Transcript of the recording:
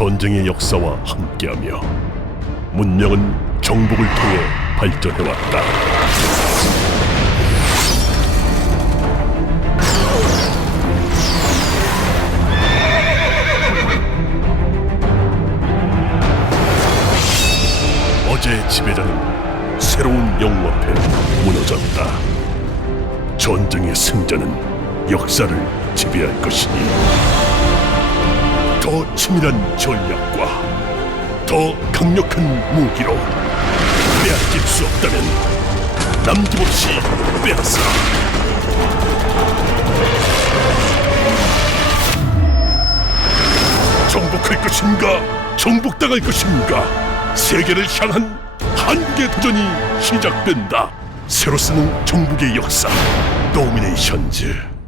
전쟁의 역사와 함께하며 문명은 정복을 통해 발전해왔다. 어제의 지배자는 새로운 영웅 앞에 무너졌다. 전쟁의 승자는 역사를 지배할 것이니 더 치밀한 전략과 더 강력한 무기로 빼앗길 수 없다면 남김없이 빼앗아. 정복할 것인가 정복당할 것인가 세계를 향한 한계 도전이 시작된다. 새로 쓰는 정복의 역사 도미네이션즈